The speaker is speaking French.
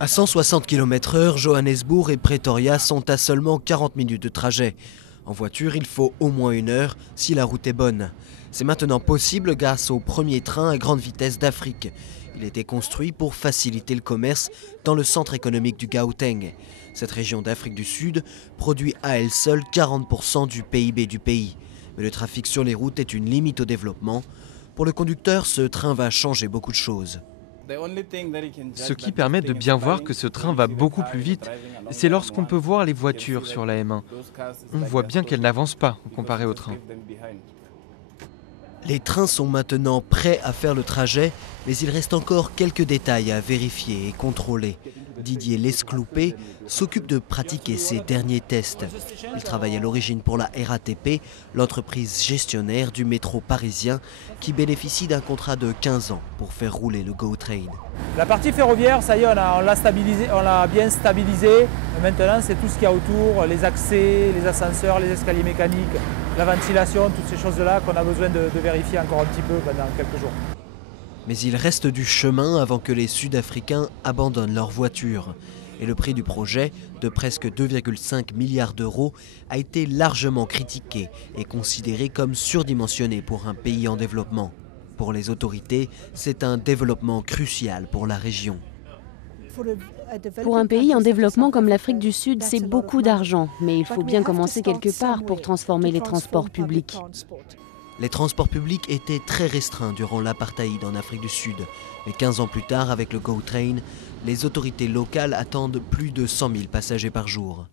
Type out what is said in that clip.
À 160 km/h, Johannesburg et Pretoria sont à seulement 40 minutes de trajet. En voiture, il faut au moins 1 heure si la route est bonne. C'est maintenant possible grâce au premier train à grande vitesse d'Afrique. Il a été construit pour faciliter le commerce dans le centre économique du Gauteng. Cette région d'Afrique du Sud produit à elle seule 40% du PIB du pays. Mais le trafic sur les routes est une limite au développement. Pour le conducteur, ce train va changer beaucoup de choses. Ce qui permet de bien voir que ce train va beaucoup plus vite, c'est lorsqu'on peut voir les voitures sur la M1. On voit bien qu'elles n'avancent pas comparé au train. Les trains sont maintenant prêts à faire le trajet, mais il reste encore quelques détails à vérifier et contrôler. Didier Lescloupé s'occupe de pratiquer ces derniers tests. Il travaille à l'origine pour la RATP, l'entreprise gestionnaire du métro parisien, qui bénéficie d'un contrat de 15 ans pour faire rouler le GoTrain. La partie ferroviaire, ça y est, on l'a bien stabilisée. Maintenant, c'est tout ce qu'il y a autour, les accès, les ascenseurs, les escaliers mécaniques, la ventilation, toutes ces choses-là qu'on a besoin de vérifier encore un petit peu pendant quelques jours. Mais il reste du chemin avant que les Sud-Africains abandonnent leur voiture. Et le prix du projet, de presque 2,5 milliards d'euros, a été largement critiqué et considéré comme surdimensionné pour un pays en développement. Pour les autorités, c'est un développement crucial pour la région. Pour un pays en développement comme l'Afrique du Sud, c'est beaucoup d'argent, mais il faut bien commencer quelque part pour transformer les transports publics. Les transports publics étaient très restreints durant l'apartheid en Afrique du Sud. Mais 15 ans plus tard, avec le GoTrain, les autorités locales attendent plus de 100 000 passagers par jour.